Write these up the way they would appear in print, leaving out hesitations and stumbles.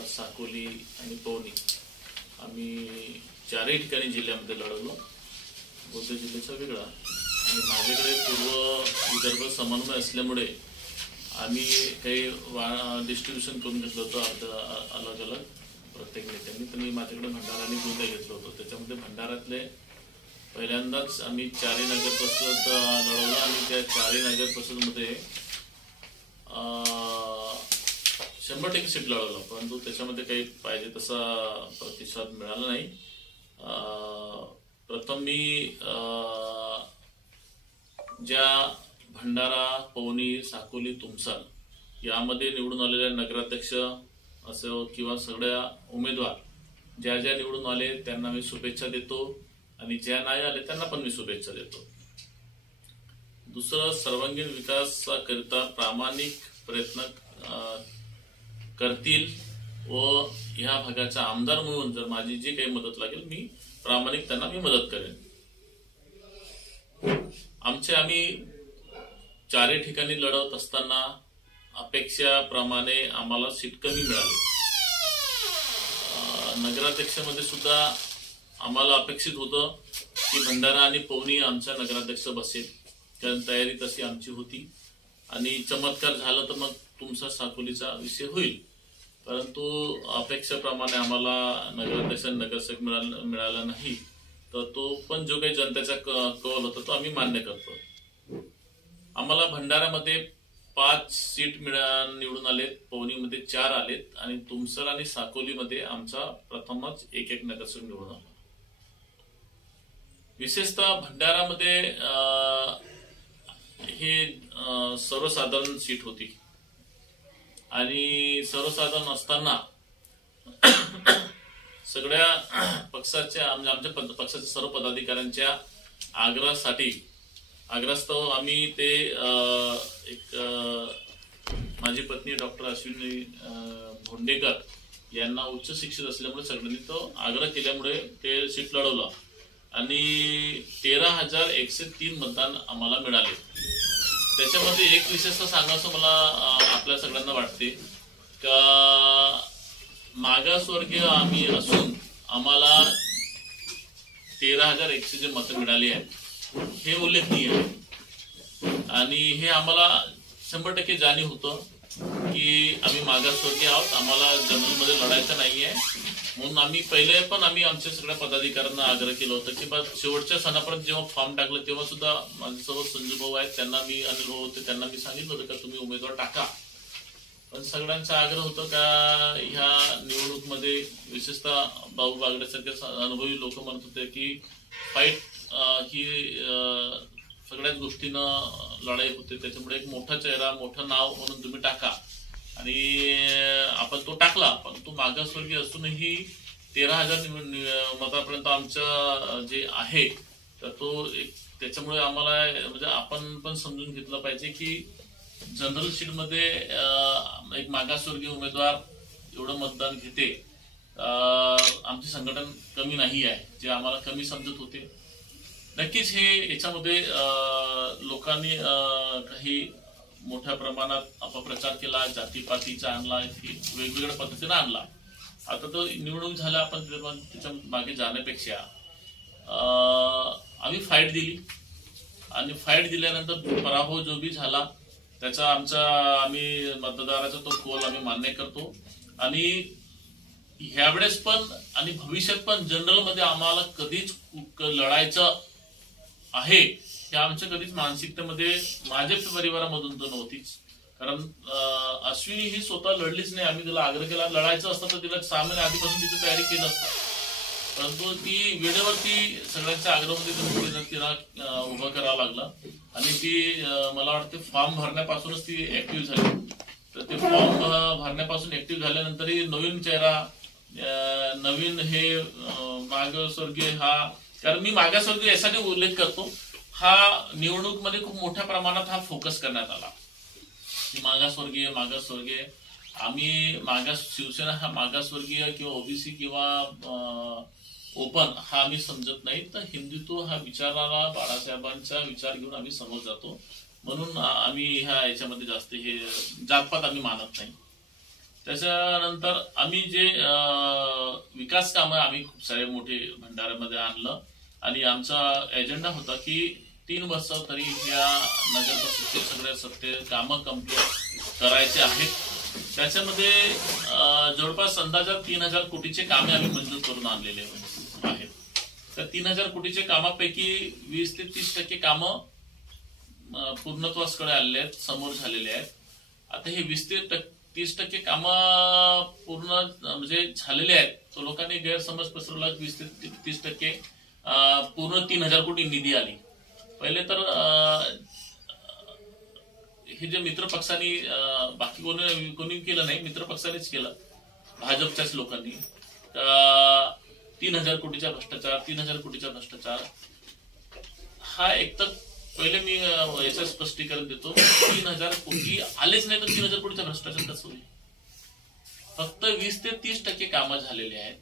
तुमसर, साकोली आणि पवनी आम्ही चारही ठिकाणी जिल्ह्यामध्ये लढवलो. बौद्ध जिल्ह्याचा वेगळा आणि माझ्याकडे पूर्व विदर्भ समन्वय असल्यामुळे आम्ही काही डिस्ट्रीब्युशन करून घेतलं होतं अलग अलग प्रत्येक नेत्यांनी. तर मी माझ्याकडे भंडारा आणि गोंदिया घेतलं होतं. त्याच्यामध्ये भंडाऱ्यातले पहिल्यांदाच आम्ही चारही नगर परिषद लढवलं आणि त्या चारही नगर परिषदमध्ये 100% सीट लढवलं, परंतु त्याच्यामध्ये काही पाहिजे तसा प्रतिसाद मिळाला नाही. प्रथम मी ज्या भंडारा, पवनी, साकोली, तुमसर यामध्ये निवडून आलेल्या नगराध्यक्ष असो किंवा सगळ्या उमेदवार ज्या ज्या निवडून आले त्यांना मी शुभेच्छा देतो आणि ज्या नाही आले त्यांना पण मी शुभेच्छा देतो. दुसरं, सर्वांगीण विकासाकरिता प्रामाणिक प्रयत्न करतील व ह्या भागाचा आमदार म्हणून जर माझी जी काही मदत लागेल मी प्रामाणिक त्यांना मी मदत करेन. आम्ही चारही ठिकाणी लढवत असताना अपेक्षाप्रमाणे आम्हाला सीट कमी मिळाली. नगराध्यक्षामध्ये सुद्धा आम्हाला अपेक्षित होतं की भंडारा आणि पवनी आमचा नगराध्यक्ष बसेल, कारण तयारी तशी आमची होती आणि चमत्कार झाला तर मग तुमचा साकोलीचा विषय होईल. परंतु अपेक्षेप्रमाणे आम्हाला नगराध्यक्ष नगरसेवक मिळाला नाही. तर तो पण जो काही जनतेचा कौल होता तो आम्ही मान्य करतो. आम्हाला भंडाऱ्यामध्ये 5 सीट निवडून आलेत, पवनीमध्ये 4 आलेत आणि तुमसर आणि साकोलीमध्ये आमचा प्रथमच एक नगरसेवक निवडून आला. विशेषतः भंडारामध्ये हे सर्वसाधारण सीट होती आणि सर्वसाधारण असताना सगळ्या पक्षाच्या आमच्या पक्षाच्या सर्व पदाधिकाऱ्यांच्या आग्रहास्तव आम्ही ते माझी पत्नी डॉक्टर अश्विनी भोंडेकर यांना उच्च शिक्षित असल्यामुळे सगळ्यांनी तो आग्रह केल्यामुळे ते सीट लढवलं आणि 13,103 मतदान आम्हाला मिळाले. त्याच्यामध्ये एक विशेषतः सांगायचं मला आपल्या सगळ्यांना वाटते का मागासवर्गीय आम्ही असून आम्हाला 13,100 जे मतं मिळाली आहेत हे उल्लेखनीय आहे आणि हे आम्हाला 100% जाणीव होतं की आम्ही मागासवर्गीय आहोत, आम्हाला जनरलमध्ये लढायचं नाहीये. म्हणून आम्ही आमच्या सगळ्या पदाधिकाऱ्यांना आग्रह केला होता की शेवटच्या सणापर्यंत जेव्हा फॉर्म टाकलं तेव्हा सुद्धा माझ्यासोबत संजू भाऊ आहेत, त्यांना मी अनिल भाऊ होते, त्यांना मी सांगितलं होतं का तुम्ही उमेदवार टाका. पण सगळ्यांचा आग्रह होता का ह्या निवडणूकमध्ये विशेषतः भाऊ बागडेसारखे अनुभवी लोक म्हणत होते की फाईट ही सगळ्याच गोष्टीनं लढाई होते, त्याच्यामुळे एक मोठा चेहरा, मोठं नाव म्हणून तुम्ही टाका. आणि आपण तो टाकला. पण तो मागासवर्गीय असूनही 13,000 मतापर्यंत आमचं जे आहे तर तो त्याच्यामुळे आम्हाला म्हणजे आपण पण समजून घेतलं पाहिजे की जनरल सीटमध्ये एक मागासवर्गीय उमेदवार एवढं मतदान घेते, आमचे संघटन कमी नाही आहे, जे आम्हाला कमी समजत होते. नक्कीच हे याच्यामध्ये लोकांनी काही मोठ्या प्रमाणात अपप्रचार केला, जातीपातीचा आणला, वेगवेगळ्या पद्धतीने आणला. आता तो निवडणूक झाला, आपण त्याच्या मागे जाण्यापेक्षा आम्ही फाईट दिली आणि फाईट दिल्यानंतर पराभव जो बी झाला त्याचा आम्ही मतदाराचा तो कौल आम्ही मान्य करतो आणि ह्यावेळेस पण आणि भविष्यात पण जनरलमध्ये आम्हाला कधीच लढायचं आहे हे आमच्या कधीच मानसिकतेमध्ये माझ्या परिवारामधून तर नव्हतीच. कारण अश्विनी ही स्वतः लढलीच नाही. आम्ही तिला आग्रह केला, लढायचं असतं तर तिला 6 महिने आधीपासून तिची तयारी केलं असतं, परंतु ती वेळेवरती सगळ्यांच्या आग्रहामध्ये तिला उभं करावं लागलं आणि ती मला वाटते फॉर्म भरण्यापासूनच ती ऍक्टिव्ह झाली. तर ते फॉर्म भरण्यापासून ऍक्टिव्ह झाल्यानंतरही नवीन चेहरा, नवीन हे मागासवर्गीय कारण मी मागासवर्गीय यासाठी उल्लेख करतो, हा निवडणूक मध्ये खूप मोठ्या प्रमाणात हा फोकस करण्यात आला. मागासवर्गीय आम्ही शिवसेना हा मागासवर्गीय किंवा ओबीसी किंवा ओपन हा आम्ही समजत नाही, तर हिंदुत्व हा विचाराला बाळासाहेबांचा विचार घेऊन आम्ही समोर जातो. म्हणून आम्ही ह्या याच्यामध्ये जास्त हे जातपात आम्ही मानत नाही. त्याच्यानंतर आम्ही जे विकास कामं आम्ही खूप सारे मोठे भंडाऱ्यामध्ये आणलं आणि आमचा एजेंडा होता की 3 वर्ष तरी या नगर परिषदेचे सगळे सत्य कामं कंप्लीट करायचे आहेत. त्याच्यामध्ये जवळपास अंदाजात 3000 कोटीचे कामे आम्ही मंजूर करून आणलेले आहेत. त्या 3000 कोटीच्या कामापैकी 20 ते 30% कामं पूर्णत्वासकडे आलेले आहेत, समोर झालेले आहेत. आता हे 20 ते 30% कामं पूर्ण म्हणजे झालेले आहेत. तो लोकांनी गैरसमज पसरवला 20 ते 30% पूर्ण 3000 कोटी निधी आली. पहिले तर हे जे मित्र पक्षांनी बाकी कोणी केलं नाही, मित्र पक्षांनीच केलं, भाजपच्याच लोकांनी 3000 कोटीचा भ्रष्टाचार, 3000 कोटीचा भ्रष्टाचार. हा एक तर पहिले मी याचं स्पष्टीकरण देतो. 3000 कोटी आलेच नाही तर 3000 कोटीचा भ्रष्टाचार कसं होईल? फक्त 20 ते 30% कामं झालेले आहेत,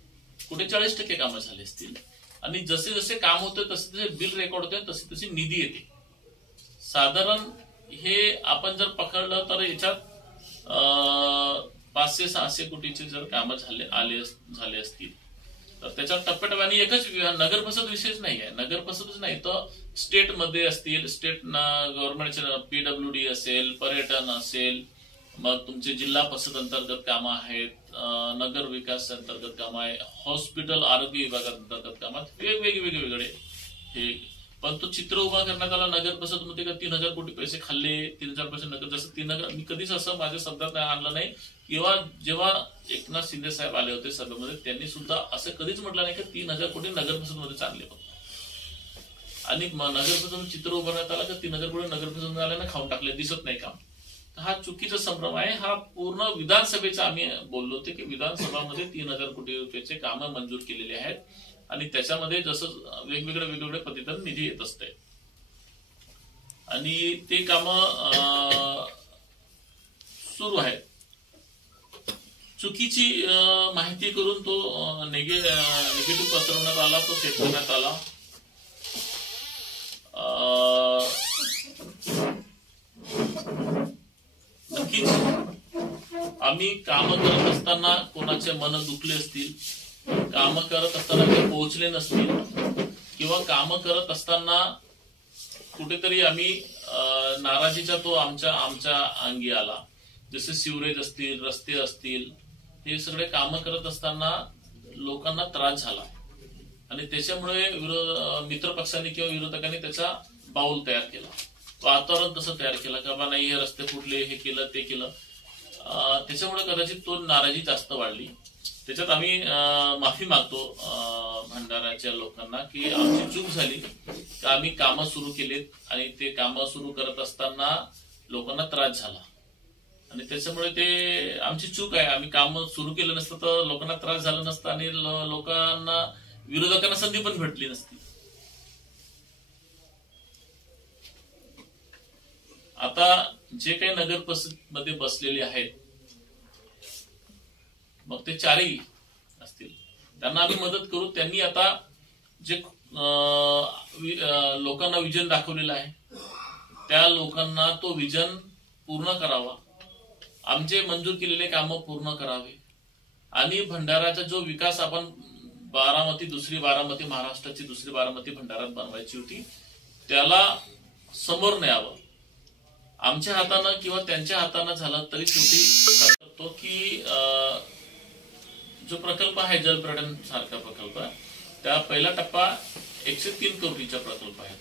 कुठे 40% कामं झाले असतील. आणि जसे जसे काम होते तसे तसे बिल रेकॉर्ड होते, तसे तसे निधी येते. साधारण हे आपण जर पकडलं तर याच्यात 500-600 कोटीचे जर कामं झाले असतील तर त्याच्यात टप्प्याटप्प्याने एकच नगर परिषद विशेष नाही आहे. नगर परिषदच नाही तर स्टेट मध्ये असतील, स्टेट गव्हर्नमेंटचे PWD असेल, पर्यटन असेल, मग तुमचे जिल्हा परिषद अंतर्गत कामं आहेत, नगर विकास अंतर्गत कामं आहे, हॉस्पिटल आरोग्य विभागांतर्गत कामात वेगवेगळे हे. पण तो चित्र उभा करण्यात आला नगर परिषद मध्ये का 3000 कोटी पैसे खाल्ले, 3000 पैसे नगर, जसं 3000 मी कधीच असं माझ्या शब्दात आणलं नाही. किंवा जेव्हा एकनाथ शिंदे साहेब आले होते सभेमध्ये त्यांनी सुद्धा असं कधीच म्हटलं नाही की 3000 कोटी नगर परिषद मध्ये चालले. आणि नगर परिषद चित्र उभारण्यात आला की 3000 कोटी नगर परिषद आल्यानं खाऊन टाकले, दिसत नाही काम. हा चुकीचा संभ्रम आहे. हा पूर्ण विधानसभेचा आम्ही बोललो होते की विधानसभामध्ये 3000 कोटी रुपयाचे कामं मंजूर केलेले आहेत आणि त्याच्यामध्ये जसं वेगवेगळे पद्धतीने निधी येत असते आणि ते कामं सुरू आहेत. चुकीची माहिती करून तो निगेटिव्ह पसरवण्यात आला, तो सेट करण्यात आला. नक्कीच आम्ही काम करत असताना कोणाचे मन दुखले असतील, काम करत असताना ते पोहोचले नसतील किंवा काम करत असताना कुठेतरी आम्ही नाराजीचा तो आमच्या अंगी आला. जसे सिवरेज असतील, रस्ते असतील, हे सगळे काम करत असताना लोकांना त्रास झाला आणि त्याच्यामुळे मित्र पक्षांनी किंवा विरोधकांनी त्याचा बाऊल तयार केला, वातावरण तसं तयार केलं का बा नाही हे रस्ते फुटले, हे केलं ते केलं. त्याच्यामुळे कदाचित तो नाराजी जास्त वाढली. त्याच्यात आम्ही माफी मागतो भंडाऱ्याच्या लोकांना की आमची चूक झाली, की आम्ही कामं सुरू केलीत आणि ते कामं सुरू करत असताना लोकांना त्रास झाला आणि त्याच्यामुळे ते आमची चूक आहे. आम्ही काम सुरू केलं नसतं तर लोकांना त्रास झाला नसता आणि लोकांना विरोधकांना संधी पण भेटली नसती. आता जे काही नगर परिषद मध्ये बसलेले आहेत मग ते चारही असतील त्यांना आम्ही मदत करू. त्यांनी आता जे लोकांना विजन दाखवलेलं आहे त्या लोकांना तो विजन पूर्ण करावा, आमचे मंजूर केलेले कामं पूर्ण करावे आणि भंडाऱ्याचा जो विकास आपण दुसरी बारामती महाराष्ट्राची दुसरी बारामती भंडाऱ्यात बनवायची होती त्याला समोर न्यावं. आमच्या हातानं किंवा त्यांच्या हातानं झालं तरी शेवटी करतो की जो प्रकल्प आहे जलपर्यटन सारखा प्रकल्प, त्या पहिला टप्पा 103 कोटीचा प्रकल्प आहे.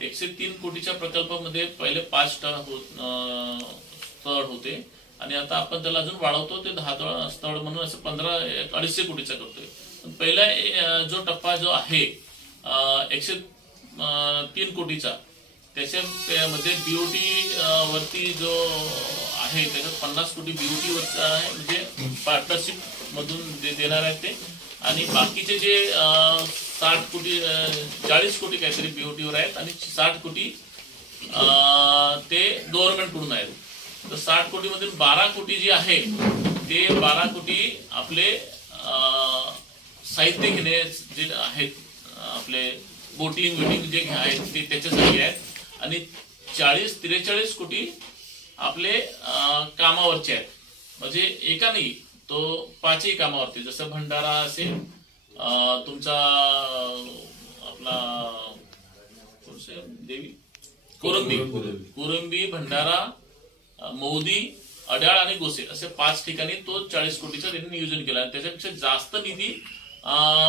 103 कोटीच्या प्रकल्पामध्ये पहिले 5 स्थळ होते आणि आता आपण त्याला अजून वाढवतो, ते 10 स्थळ म्हणून असं 250 कोटीचा करतोय. पहिला जो टप्पा जो आहे 103 कोटीचा त्याच्यामध्ये बीओटी वरती जो आहे त्याच्यात 50 कोटी बीओटी वरचा आहे, म्हणजे पार्टनरशिप मधून देणार आहेत ते. आणि बाकीचे जे 40 कोटी काहीतरी बीओटी वर आहेत आणि 60 कोटी ते गव्हर्नमेंट कडून आहेत. तर 60 कोटी मधून 12 कोटी जे आहे ते 12 कोटी आपले साहित्य घेणे जे आहेत, आपले बोटिंग जे आहेत ते त्याच्यासाठी आहेत आणि 43 कोटी आपले कामावरचे आहेत. म्हणजे एका नाही, तो 5ही कामावरती, जसं भंडारा असेल, तुमचा आपला देवी कोरंबी, भंडारा, मौदी, अड्याळ आणि गोसे असे 5 ठिकाणी तो 40 कोटीचं त्यांनी नियोजन केलं. आणि त्याच्यापेक्षा जास्त निधी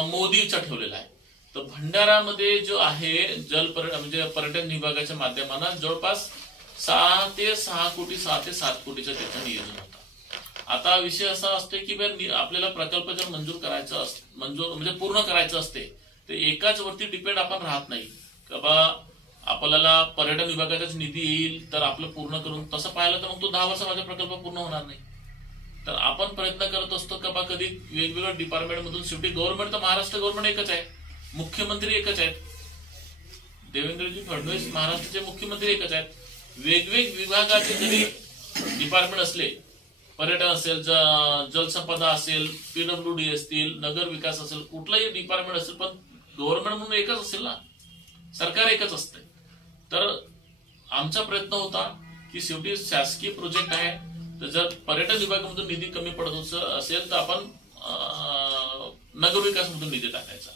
मोदीचा ठेवलेला आहे. तर भंडारामध्ये जो आहे म्हणजे पर्यटन विभागाच्या माध्यमानं जवळपास 6 ते 7 कोटीचं त्याचं नियोजन होतं. आता विषय असा असतो की आपल्याला प्रकल्प जर मंजूर करायचा म्हणजे पूर्ण करायचं असते तर एकाच वरती डिपेंड आपण राहत नाही का बा आपल्याला पर्यटन विभागाचाच निधी येईल तर आपलं पूर्ण करून, तसं पाहिलं तर मग तो 10 वर्ष माझा प्रकल्प पूर्ण होणार नाही. तर आपण प्रयत्न करत असतो का बा कधी वेगवेगळ्या डिपार्टमेंट मधून, शेवटी गव्हर्नमेंट तर महाराष्ट्र गव्हर्नमेंट एकच आहे, मुख्यमंत्री एकच आहेत, देवेंद्रजी फडणवीस महाराष्ट्राचे मुख्यमंत्री एकच आहेत. वेगवेगळ्या विभागाचे जरी डिपार्टमेंट असले, पर्यटन असेल, जलसंपदा असेल, PWD असतील, नगर विकास असेल, कुठलाही डिपार्टमेंट असेल, पण गव्हर्नमेंट म्हणून एकच असेल ना, सरकार एकच असते. तर आमचा प्रयत्न होता की शेवटी शासकीय प्रोजेक्ट आहे, तर जर पर्यटन विभागामधून निधी कमी पडत असेल तर आपण नगर विकास मधून निधी टाकायचा.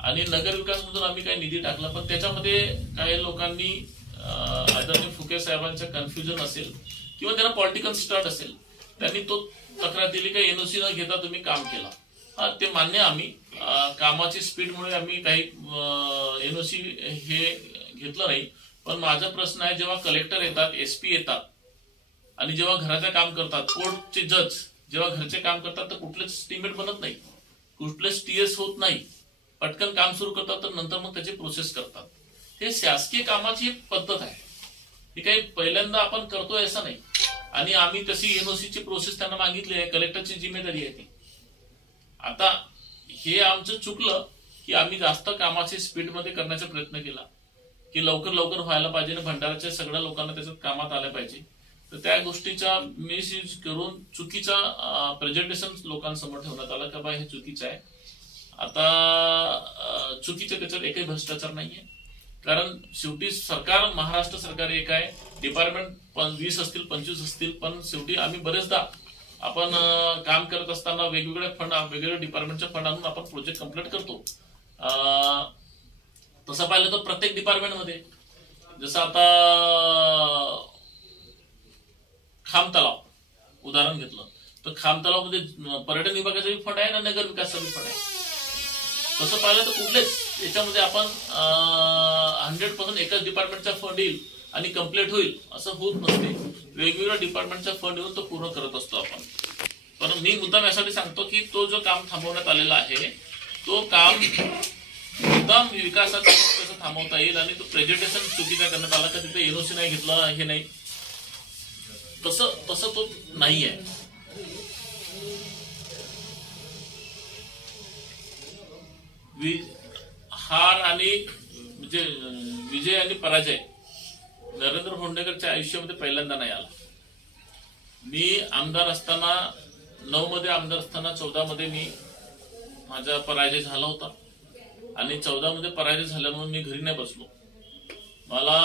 आणि नगर विकास मधून आम्ही काही निधी टाकला, पण त्याच्यामध्ये काही लोकांनी आदरणीय फुके साहेबांचं कन्फ्युजन असेल किंवा त्यांना पॉलिटिकल स्टार्ट असेल, त्यांनी तो तक्रार दिली का एनओसी न घेता तुम्ही काम केला. ते मान्य, आम्ही कामाची स्पीडमुळे आम्ही काही एनओसी हे घेतलं नाही. पण माझा प्रश्न आहे, जेव्हा कलेक्टर येतात, SP येतात आणि जेव्हा घराचं काम करतात, कोर्टचे जज जेव्हा घरचे काम करतात तर कुठलेच स्टिमेट बनत नाही, कुठलेच TS होत नाही, पटकन काम सुरू करतात तर नंतर मग त्याची प्रोसेस करतात. हे शासकीय कामाची एक पद्धत आहे, ही काही पहिल्यांदा आपण करतोय असं नाही. आणि आम्ही तशी एनओसीची प्रोसेस त्यांना मागितली आहे, कलेक्टरची जिम्मेदारी आहे ती. आता हे आमचं चुकलं की आम्ही जास्त कामाची स्पीडमध्ये करण्याचा प्रयत्न केला की लवकर व्हायला पाहिजे, भंडाराच्या सगळ्या लोकांना त्याच्यात कामात आल्या पाहिजे. तर त्या गोष्टीचा मिसयूज करून चुकीचा प्रेझेंटेशन लोकांसमोर ठेवण्यात आला का बा हे चुकीचं आहे. आता चुकीचं त्याच्यात एकही भ्रष्टाचार नाहीये, कारण शेवटी सरकार, महाराष्ट्र सरकार एक आहे, डिपार्टमेंट 20 असतील 25 असतील, पण शेवटी आम्ही बरेचदा आपण काम करत असताना वेगवेगळ्या डिपार्टमेंटच्या फंड आणून आपण प्रोजेक्ट कम्प्लीट करतो. तसं पाहिलं तर प्रत्येक डिपार्टमेंटमध्ये, जसं आता खाम तलाव उदाहरण घेतलं तर खाम तलावमध्ये पर्यटन विभागाचा फंड आहे ना नगर विकासाचा फंड आहे. तसं पाहिलं तर कुठलेच याच्यामध्ये आपण 100% एकाच डिपार्टमेंटचा फंड येईल आणि कम्प्लीट होईल असं होत नसते. वेगवेगळ्या डिपार्टमेंटचा फंड येऊन तो पूर्ण करत असतो आपण. पण मी मुद्दाम यासाठी सांगतो की तो जो काम थांबवण्यात आलेला आहे तो काम मुद्दाम विकासाचा कसं थांबवता येईल आणि तो प्रेझेंटेशन चुकीचा करण्यात आला का तिथे एनओसी नाही घेतला हे नाही, तसं तो नाही आहे. हार आणि म्हणजे विजय आणि पराजय नरेंद्र भोंडेकरच्या आयुष्यामध्ये पहिल्यांदा नाही आला. मी आमदार असताना 9 मध्ये आमदार असताना 14 मध्ये माझा पराजय झाला होता आणि 14 मध्ये पराजय झाल्यामुळे मी घरी नाही बसलो. मला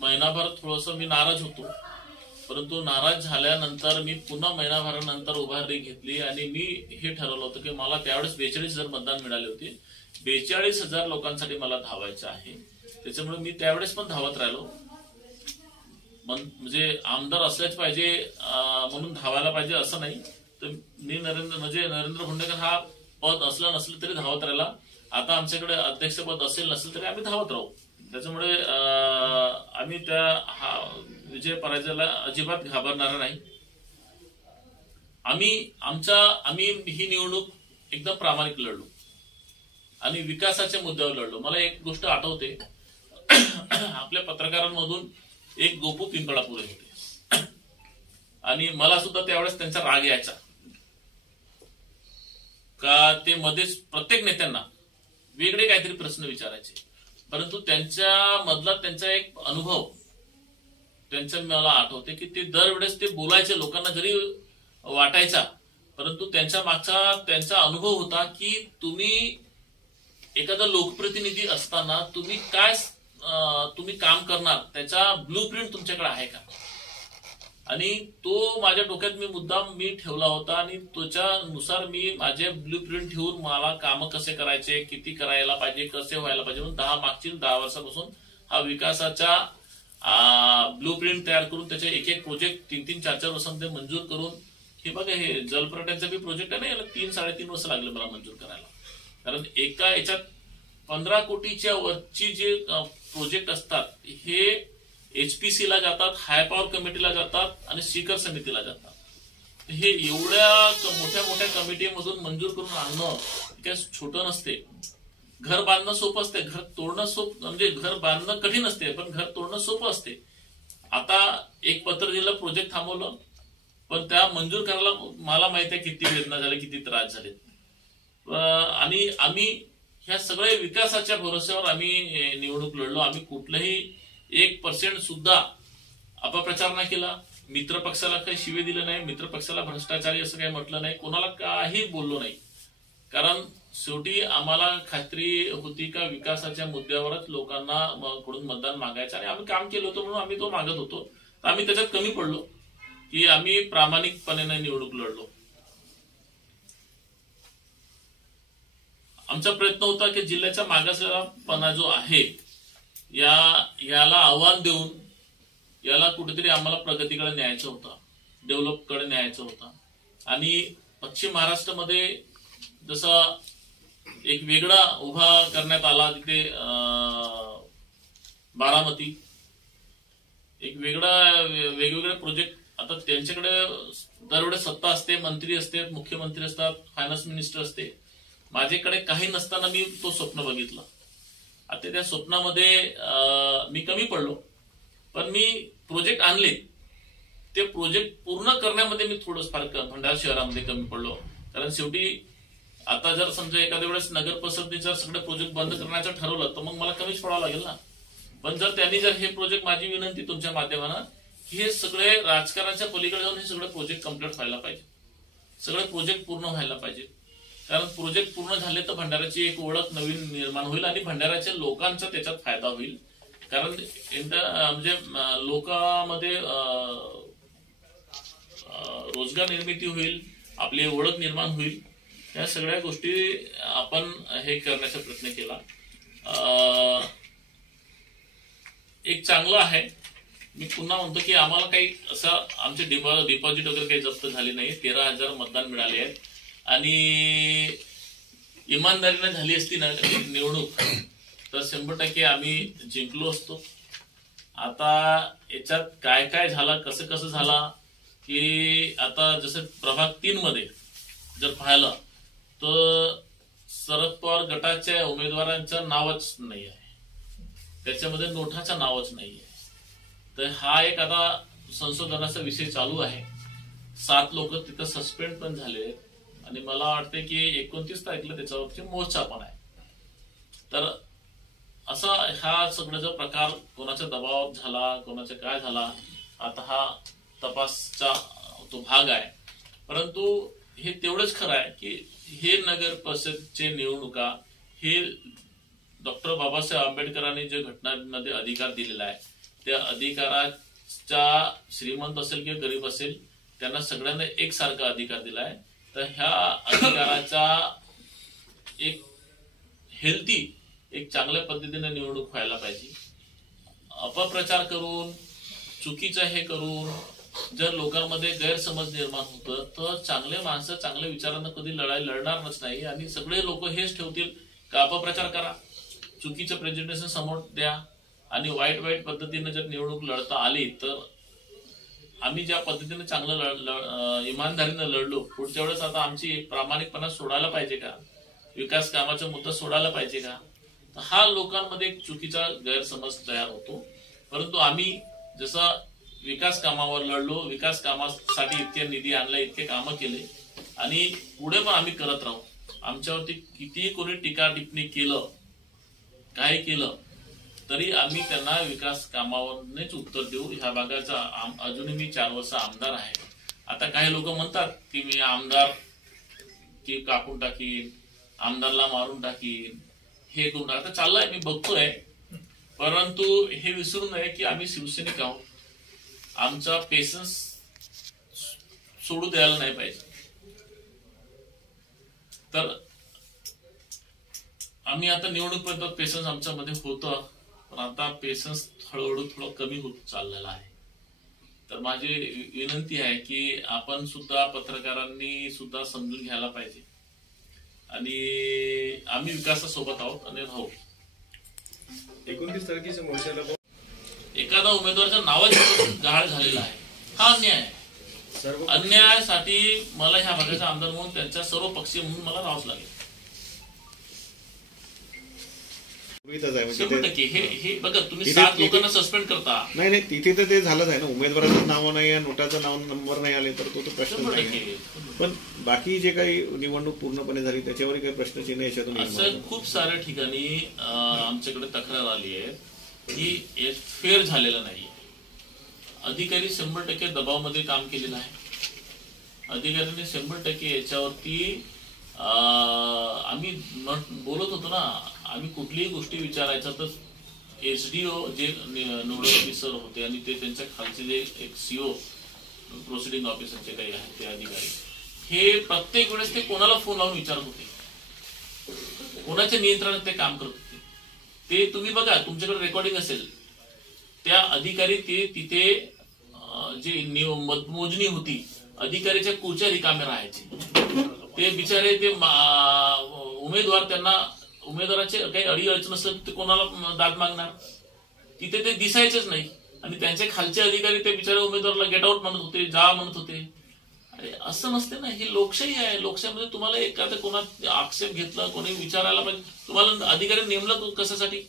महिनाभर थोडंसं मी नाराज होतो, परंतु नाराज झाल्यानंतर मी पुन्हा महिनाभरानंतर उभारणी घेतली आणि मी हे ठरवलं होतं की मला त्यावेळेस 42,000 मतदान मिळाले होते. 42,000 लोकांसाठी मला धावायचं आहे. त्याच्यामुळे मी त्यावेळेस पण धावत राहिलो. म्हणजे आमदार असल्याच पाहिजे म्हणून धावायला पाहिजे असं नाही. तर मी नरेंद्र भोंडेकर हा पद असलं नसलं तरी धावत राहिला. आता आमच्याकडे अध्यक्षपद असेल नसेल तरी आम्ही धावत राहू. त्याच्यामुळे आम्ही त्या विजय पराजयाला अजिबात घाबरणार नाही. आम्ही ही निवडणूक एकदम प्रामाणिक लढलो आणि विकासाच्या मुद्द्यावर लढलो. मला एक गोष्ट आठवते, आपल्या पत्रकारांमधून एक गोपू पिंपळापुरे होते आणि मला सुद्धा त्यावेळेस त्यांचा राग यायचा का ते मध्येच प्रत्येक नेत्यांना वेगळे काहीतरी प्रश्न विचारायचे. परंतु त्यांच्या मधला त्यांचा एक अनुभव मला आठवते की ते दरवेळेस ते बोलायचे, लोकांना जरी वाटायचा, परंतु त्यांच्या मागचा त्यांचा अनुभव होता की तुम्ही एखादा लोकप्रतिनिधी असताना तुम्ही काम करणार त्याचा ब्लूप्रिंट तुमच्याकडे आहे का. आणि तो माझ्या डोक्यात मुद्दाम ठेवला होता आणि त्याच्यानुसार मी माझे ब्लू प्रिंट ठेवून मला काम कसे करायचे, किती करायला पाहिजे, कसे व्हायला पाहिजे म्हणून मागील 10 वर्षापासून हा विकासाचा ब्लू प्रिंट तयार करून त्याचे एक एक प्रोजेक्ट 3-3, 4-4 वर्षांमध्ये मंजूर करून, हे बघा हे जलपर्यटनचा बी प्रोजेक्ट आहे ना, याला 3-3.5 वर्ष लागले मला मंजूर करायला. कारण एका याच्यात 15 कोटीच्या वरची जे प्रोजेक्ट असतात हे HPC ला जातात, हाय पॉवर कमिटीला जातात आणि शिखर समितीला जातात. हे एवढ्या मोठ्या मोठ्या कमिटीमधून मंजूर करून आणणं काही छोटं नसते. घर बांधणं सोपं असते, घर तोडणं सोपं, म्हणजे घर बांधणं कठीण असते पण घर तोडणं सोपं असते. आता एक पत्र दिलं, प्रोजेक्ट थांबवलं, पण त्या मंजूर करायला मला माहिती आहे किती वेदना झाली, किती त्रास झाले. आणि आम्ही ह्या सगळ्या विकासाच्या भरोश्यावर आम्ही निवडणूक लढलो. आम्ही कुठलंही 1% सुद्धा अपप्रचार नाही केला. मित्र पक्षाला काही शिवे दिले नाही, मित्र पक्षाला भ्रष्टाचारी असं काही म्हटलं नाही, कोणाला काही बोललो नाही. कारण शेवटी आम्हाला खात्री होती का विकासाच्या मुद्द्यावरच लोकांना कडून मतदान मागायचं आणि आम्ही काम केलं होतं म्हणून आम्ही तो मागत होतो. आम्ही त्याच्यात कमी पडलो की आम्ही प्रामाणिकपणे निवडणूक लढलो. आमचा प्रयत्न होता की जिल्ह्याचा मागासलेलापणा जो आहे याला आव्हान देऊन याला कुठेतरी आम्हाला प्रगतीकडे न्यायचं होतं, डेव्हलपकडे न्यायचं होतं. आणि पश्चिम महाराष्ट्रामध्ये जसा एक वेगळा उभा करण्यात आला तिथे बारामती, एक वेगवेगळे प्रोजेक्ट. आता त्यांच्याकडे दरवेळेस सत्ता असते, मंत्री असते, मुख्यमंत्री असतात, फायनान्स मिनिस्टर असते. माझ्याकडे काही नसताना मी तो स्वप्न बघितला. आता त्या स्वप्नामध्ये मी कमी पडलो, पण मी प्रोजेक्ट आणले. ते प्रोजेक्ट पूर्ण करण्यामध्ये मी थोडंच फार भंडारा शहरामध्ये कमी पडलो. कारण शेवटी आता जर समजा एखाद्या वेळेस नगर परिषदेने सगळे प्रोजेक्ट बंद करण्याचं ठरवलं तर मग मला कमीच पडावं लागेल ना. पण त्यांनी हे प्रोजेक्ट, माझी विनंती तुमच्या माध्यमानं, हे सगळे राजकारणाच्या पलीकडे जाऊन हे सगळे प्रोजेक्ट कम्प्लीट व्हायला पाहिजे, सगळे प्रोजेक्ट पूर्ण व्हायला पाहिजे. कारण प्रोजेक्ट पूर्ण झाले तर भंडाऱ्याची एक ओळख नवीन निर्माण होईल आणि भंडाऱ्याच्या लोकांचा त्याच्यात फायदा होईल. कारण म्हणजे लोकांमध्ये रोजगार निर्मिती होईल, आपली ओळख निर्माण होईल. या सगळ्या गोष्टी आपण हे करण्याचा प्रयत्न केला. एक चांगलं आहे. मी पुन्हा म्हणतो की आम्हाला काही असं आमचे डिपॉझिट वगैरे काही जप्त झाले नाही. 13,000 मतदान मिळाले आहेत आणि इमानदारीने झाली असती ना निवडणूक तर 100% आम्ही जिंकलो असतो. आता याच्यात काय काय झालं, कसं कसं झाला की आता जसं प्रभाग 3 मध्ये जर पाहिलं तर शरद पवार गटाच्या उमेदवारांचं नावच नाही आहे, त्याच्यामध्ये नोटाचं नावच नाही आहे. तर हा एक आता संशोधनाचा विषय चालू आहे. 7 लोक तिथं सस्पेंड पण झाले आणि मला वाटते की 29 तारखेला त्याच्यावरती मोर्चा पण आहे. तर असा हा सगळ्याचा प्रकार कोणाचा दबाव झाला, कोणाचा काय झाला, आता हा तपासचा तो भाग आहे. परंतु हे तेवढंच खरं आहे की हे नगर परिषदचे निवडणुका हे डॉक्टर बाबासाहेब आंबेडकरांनी जे घटनांमध्ये अधिकार दिलेला आहे त्या अधिकाराचा श्रीमंत असेल किंवा गरीब असेल त्यांना सगळ्यांना एकसारखा अधिकार दिलाय. तर ह्या अधिकाराचा एक हेल्थी, एक चांगल्या पद्धतीने निवडणूक व्हायला पाहिजे. अपप्रचार करून, चुकीचं हे करून जर लोकांमध्ये गैरसमज निर्माण होतं तर चांगले माणसं चांगल्या विचारांना कधी लढाई लढणारच नाही. आणि सगळे लोक हेच ठेवतील का अपप्रचार करा, चुकीचं प्रेझेंटेशन समोर द्या आणि वाईट पद्धतीने जर निवडणूक लढता आली तर आम्ही ज्या पद्धतीने चांगलं इमानदारीने लढलो, पुढच्या वेळेस आता आमची प्रामाणिकपणा सोडायला पाहिजे का, विकास कामाचा मुद्दा सोडायला पाहिजे का. तर हा लोकांमध्ये एक चुकीचा गैरसमज तयार होतो. परंतु आम्ही जसं विकास कामावर लढलो, विकास कामासाठी इतके निधी आणला, इतके कामं केले आणि पुढे पण आम्ही करत राहू. आमच्यावरती कितीही कोणी टीका टिप्पणी केलं, काय केलं तरी आम्ही त्यांना विकास कामावरच उत्तर देऊ. ह्या भागाचा अजूनही मी 4 वर्ष आमदार आहे. आता काही लोक म्हणतात की मी आमदार की कापून टाकीन, आमदारला मारून टाकीन, हे करून आता चाललंय, मी बघतोय. परंतु हे विसरू नये की आम्ही शिवसैनिक आहोत. आमचा पेशन्स सोडू द्यायला नाही पाहिजे. तर आम्ही आता निवडणूक पेशन्स आमच्यामध्ये होतं, पण आता पेशन्स हळूहळू थोडं कमी होत चाललेला आहे. तर माझी विनंती आहे की आपण सुद्धा पत्रकारांनी सुद्धा समजून घ्यायला पाहिजे आणि आम्ही विकासासोबत आहोत आणि राहू. 29 तारखेच्या मोर्चाला एखादा उमेदवाराच्या नावाची गहाळ झालेला आहे, हा अन्याय आहे. अन्यायासाठी मला ह्या भागाचा आमदार म्हणून त्यांच्या सर्व पक्षीय म्हणून मला राहावंच लागेल. 100% हे बघा, तुम्ही 7 लोकांना सस्पेंड करता. नाही तिथे तर ते झालंच आहे ना, उमेदवाराचं नाव नाही, नोटाचं नाव नंबर नाही आले तर तो प्रश्न नाही. पण बाकी जे काही निवडणूक पूर्णपणे झाली त्याच्यावर काही प्रश्नचिन्ह याच्यातून असं खूप साऱ्या ठिकाणी आमच्याकडे तक्रार आली आहे की फेर झालेला नाहीये. अधिकारी 100% दबावामध्ये काम केलेलं आहे. अधिकाऱ्यांनी 100% याच्यावरती आम्ही बोलत होतो ना, आम्ही कुठलीही गोष्टी विचारायचा तर एसडीओ जे नोडल ऑफिसर होते आणि ते त्यांच्या खालचे जे एक सीओ प्रोसिडिंग ऑफिसरचे काही आहेत ते अधिकारी, हे प्रत्येक वेळेस ते कोणाला फोन लावून विचारत होते, कोणाच्या नियंत्रणात ते काम करत होते. ते तुम्ही बघा, तुमच्याकडे रेकॉर्डिंग असेल, त्या अधिकारी ते तिथे जे मतमोजणी होती अधिकारीच्या खुर्च्या रिकाम्या राहायचे. ते बिचारे ते उमेदवार, त्यांना उमेदवाराचे काही अडी अडचण नसेल ते कोणाला दाद मागणार, तिथे ते दिसायचेच नाही. आणि त्यांचे खालचे अधिकारी ते बिचारे उमेदवाराला गेट आउट म्हणत होते, जा म्हणत होते. अरे असं नसते ना, ही लोकशाही आहे. लोकशाहीमध्ये तुम्हाला एखादा कोणा आक्षेप घेतला, कोणी विचारायला पाहिजे. तुम्हाला अधिकारी नेमलं कशासाठी?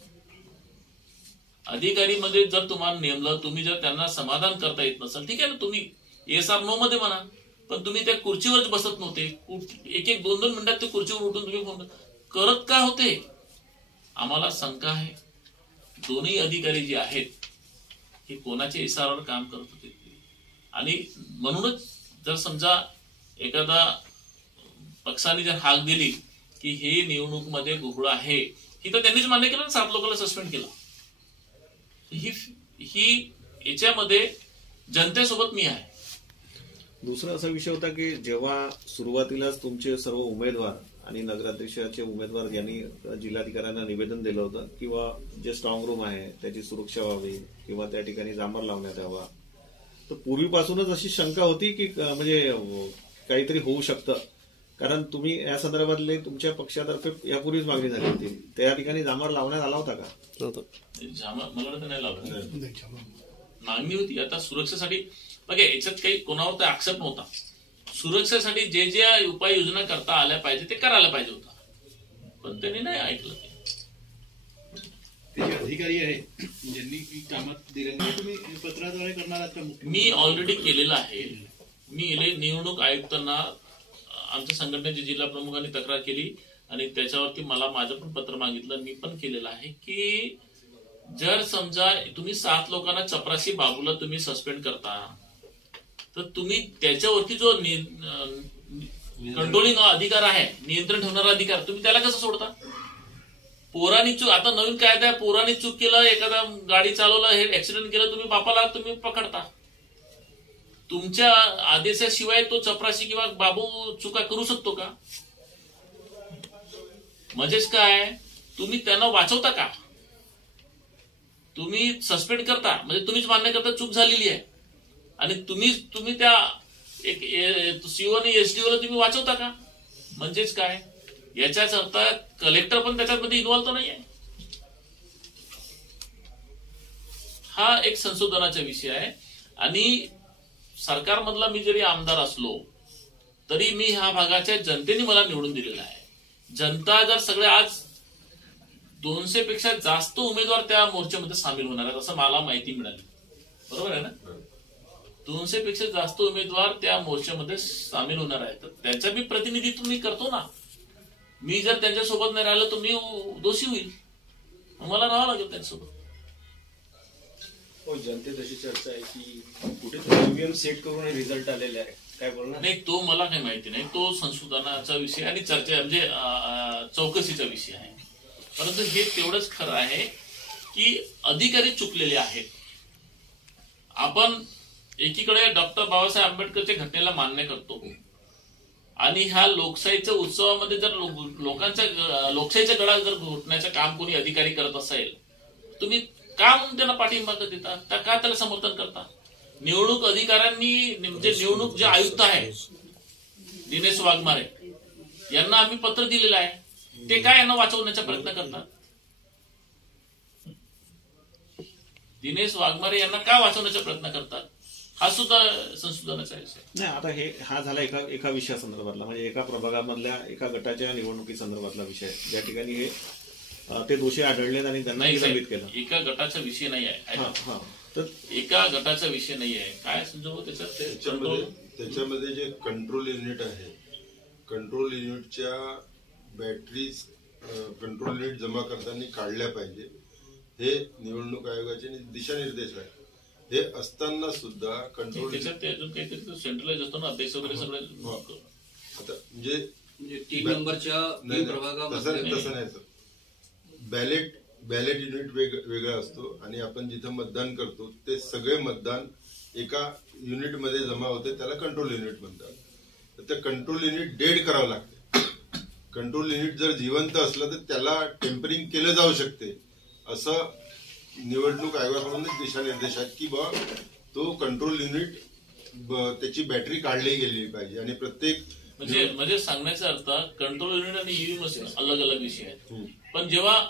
अधिकारी मध्ये जर तुम्हाला नेमलं, तुम्ही जर त्यांना समाधान करता येत नसेल, ठीक आहे ना, तुम्ही येस आर नो मध्ये म्हणा, पण तुम्ही त्या खुर्चीवरच बसत नव्हते. 1-2 मिनिटात त्या खुर्चीवर उठून तुम्ही फोन करत का होते? आम्हाला शंका आहे, दोन्ही अधिकारी जे आहेत हे कोणाच्या इशारावर काम करत होते. आणि म्हणूनच जर समजा एखादा पक्षाने जर हाक दिली की हे निवडणूक मध्ये घोळ आहे, ही तर त्यांनीच मान्य केलं, 7 लोकांना सस्पेंड केला. ही याच्यामध्ये जनतेसोबत मी आहे. दुसरा असा विषय होता की जेव्हा सुरुवातीलाच तुमचे सर्व उमेदवार आणि नगराध्यक्षाचे उमेदवार यांनी जिल्हाधिकाऱ्यांना निवेदन दिलं होतं किंवा जे स्ट्रॉंग रूम आहे त्याची सुरक्षा व्हावी किंवा त्या ठिकाणी जांभर लावण्यात यावा, तर पूर्वीपासूनच अशी शंका होती की म्हणजे काहीतरी होऊ शकतं, कारण तुम्ही या संदर्भातले तुमच्या पक्षातर्फे यापूर्वीच मागणी झाली होती. त्या ठिकाणी जांभर लावण्यात आला होता का? मला वाटतं नाही लावलं, मागणी होती. आता सुरक्षेसाठी बघा, याच्यात काही कोणावर तर आक्षेप नव्हता. सुरक्षेसाठी जे जे उपाययोजना करता आल्या पाहिजे ते करायला पाहिजे होता, पण त्यांनी नाही ऐकलं. ते अधिकारी आहेत ज्यांनी कामात दिलेलं तुम्ही पत्राद्वारे करणार आहात का? मी ऑलरेडी केलेलं आहे. मी निवडणूक आयुक्तांना, आमच्या संघटनेचे जिल्हा प्रमुखांनी तक्रार केली आणि त्याच्यावरती मला माझं पण पत्र मागितलं. मी पण केलेलं आहे की जर समजा तुम्ही 7 लोकांना चपरासी बाबूला तुम्ही सस्पेंड करता, तर तुम्ही त्याच्यावरती जो कंट्रोलिंग अधिकार आहे, नियंत्रण ठेवणारा अधिकार, तुम्ही त्याला कसं सोडता? पोरांनी चूक, आता नवीन कायदा आहे, पोरांनी चूक केलं, एखादा गाडी चालवलं, हे ऍक्सिडेंट केलं, तुम्ही बापाला तुम्ही पकडता. तुमच्या आदेशाशिवाय तो चपराशी किंवा बाबू चुका करू शकतो का? म्हणजेच काय, तुम्ही त्यांना वाचवता का? तुम्ही सस्पेंड करता म्हणजे तुम्हीच मान्य करता चूक झालेली आहे, आणि तुम्ही त्या एक सीओ आणि एसडीओला तुम्ही वाचवता का? म्हणजेच काय, याच्याच अर्थ कलेक्टर पण त्याच्यामध्ये इन्व्हॉल्व तर नाहीये. हा एक संशोधनाचा विषय आहे. आणि सरकारमधला मी जरी आमदार असलो तरी मी ह्या भागाच्या जनतेने मला निवडून दिलेला आहे. जनता जर सगळे आज 200 पेक्षा जास्त उमेदवार त्या मोर्चामध्ये सामील होणार आहेत असं मला माहिती मिळाली, बरोबर आहे ना? 200 पेक्षा जास्त उमेदवार त्या मोर्चामध्ये सामील होणार आहेत. त्यांचा मी प्रतिनिधित्व मी करतो ना. मी जर त्यांच्यासोबत नाही राहिलो तर मी दोषी होईल, मला राहावं लागेल त्यांच्यासोबत. जनतेत अशी चर्चा आहे की कुठेतरी ईव्हीएम सेट करून रिझल्ट आलेले आहे, काय बोलणार? नाही, तो मला काही माहिती नाही. तो संशोधनाचा विषय आणि चर्चा म्हणजे चौकशीचा विषय आहे. परंतु हे तेवढंच खरं आहे की अधिकारी चुकलेले आहेत. आपण एकीकडे डॉक्टर बाबासाहेब आंबेडकरच्या घटनेला मान्य करतो आणि ह्या लोकशाहीच्या उत्सवामध्ये जर लोकशाहीच्या गळा जर घोटण्याचं काम कोणी अधिकारी करत असेल, तुम्ही का म्हणून त्यांना पाठिंबा देता, का त्याला समर्थन करता? निवडणूक अधिकाऱ्यांनी म्हणजे निवडणूक जे आयुक्त आहे दिनेश वाघमारे यांना आम्ही पत्र दिलेलं आहे, ते काय यांना वाचवण्याचा प्रयत्न करतात? दिनेश वाघमारे यांना का वाचवण्याचा प्रयत्न करतात? हा सुद्धा संशोधनाचा विषय नाही. आता हा झाला एका विषयासंदर्भातला, म्हणजे एका प्रभागामधल्या एका गटाच्या निवडणुकी संदर्भातला विषय, ज्या ठिकाणी हे ते दोषी आढळलेत आणि त्यांना निलंबित केलं. एका गटाचा विषय नाही आहे, तर एका गटाचा विषय नाही आहे. काय संजोग त्याच्यामध्ये जे कंट्रोल युनिट आहे, कंट्रोल युनिटच्या बॅटरीज कंट्रोल युनिट जमा करताना काढल्या पाहिजे, हे निवडणूक आयोगाचे दिशानिर्देश आहे. हे असताना सुद्धा कंट्रोल त्याच्यात अजून काहीतरी सेंट्रलाइज असतो ना, अध्यक्ष वगैरे सगळे. आता म्हणजे 3 नंबरच्या प्रभागामध्ये तसं नाही सर. बॅलेट युनिट वेगळा असतो आणि आपण जिथं मतदान करतो ते सगळे मतदान एका युनिटमध्ये जमा होते, त्याला कंट्रोल युनिट म्हणतात. तर त्या कंट्रोल युनिट डेड करावं लागते. कंट्रोल युनिट जर जिवंत असलं तर त्याला टेम्परिंग केलं जाऊ शकते, असं निवडणूक आयोगाकडून दिशानिर्देश आहेत की बा तो कंट्रोल युनिट त्याची बॅटरी काढली गेली पाहिजे. आणि प्रत्येक म्हणजे सांगण्याचा अर्थ कंट्रोल युनिट आणि ईव्हीएम मशीन अलग अलग विषय आहेत. पण जेव्हा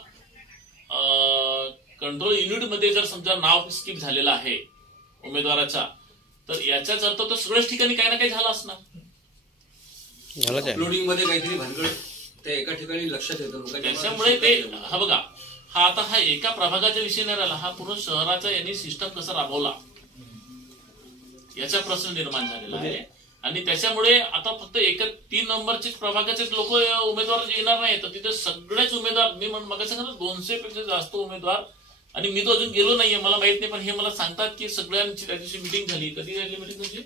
कंट्रोल युनिट मध्ये जर समजा नाव स्किप झालेलं आहे उमेदवाराचा, तर याचाच अर्थ तो सगळ्याच ठिकाणी काही ना काही झालं असणार. अपलोडिंग मध्ये काहीतरी भानगड त्या एका ठिकाणी लक्षात येतं. त्याच्यामुळे ते बघा, हा एका प्रभागाचा विषय नाही राहिला, हा पूर्ण शहराचा यांनी सिस्टम कसा राबवला याचा प्रश्न निर्माण झालेला आहे. आणि त्याच्यामुळे आता फक्त 3 नंबरचेच प्रभागाचेच लोक उमेदवार येणार नाही, तर तिथे सगळेच उमेदवार, मी मग सांगितलं 200 पेक्षा जास्त उमेदवार. आणि मी तो अजून गेलो नाहीये, मला माहित नाही, पण हे मला सांगतात की सगळ्यांची त्या दिवशी मिटिंग झाली. कधी झाली मिटिंग तुमची?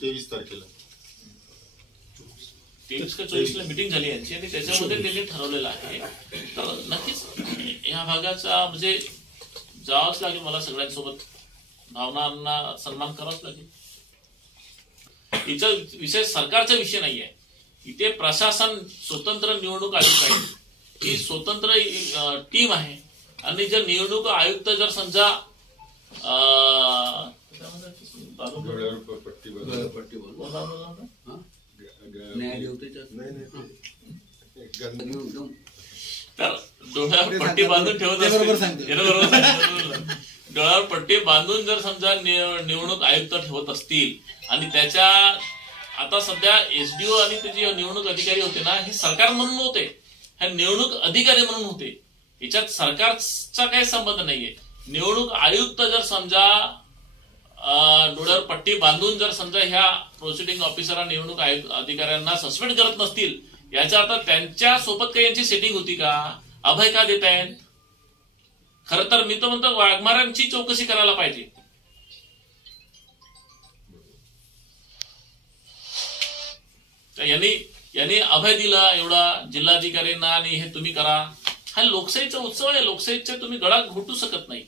23 तारखेला 23 का 24ला मिटिंग झाली यांची, आणि त्याच्यामध्ये त्यांनी ठरवलेलं आहे. तर नक्कीच या भागाचा म्हणजे जावंच लागेल, मला सगळ्यांसोबत भावनांना सन्मान करावाच लागेल. हिचा विषय सरकारचा विषय नाहीये, इथे प्रशासन स्वतंत्र निवडणूक आयुक्त आहे, ही स्वतंत्र टीम आहे. आणि जर निवडणूक आयुक्त जर समजा तर डोळ्यावर पट्टी बांधून ठेवत डोळ्यावर पट्टी बांधून जर समजा निवडणूक आयुक्त ठेवत असतील, आणि त्याच्या आता सध्या एसडीओ आणि त्याचे निवडणूक अधिकारी होते ना, हे सरकार म्हणून होते, हे निवडणूक अधिकारी म्हणून होते. याच्यात सरकारचा काही संबंध नाहीये. निवडणूक आयुक्त जर समजा डोळ्यावर पट्टी बांधून जर समजा ह्या प्रोसिडिंग ऑफिसर निवडणूक अधिकाऱ्यांना सस्पेंड करत नसतील, याचा अर्थ त्यांच्या सोबत काही यांची सेटिंग होती का? अभय का देत आहेत? खरं तर मी तर म्हणतो वाघमारांची चौकशी करायला पाहिजे. यांनी अभय दिला एवढा जिल्हाधिकाऱ्यांना, आणि हे तुम्ही करा. हा लोकशाहीचा उत्सव आहे, लोकशाहीचा तुम्ही गळा घोटू शकत नाही.